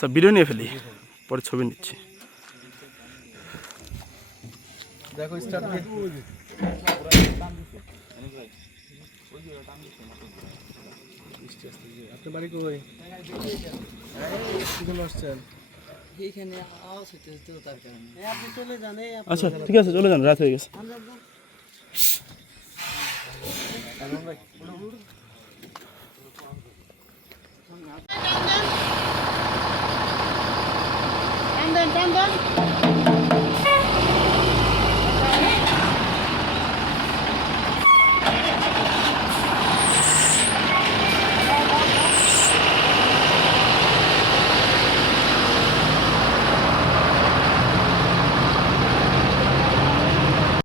সব ভিডিও নিয়ে ফেলি পরে ছবি নিচ্ছি। দেখো আপনার বাড়ি কই আসছেন আচ্ছা ঠিক আছে চলে যান রাত হয়ে গেছে। entwenden.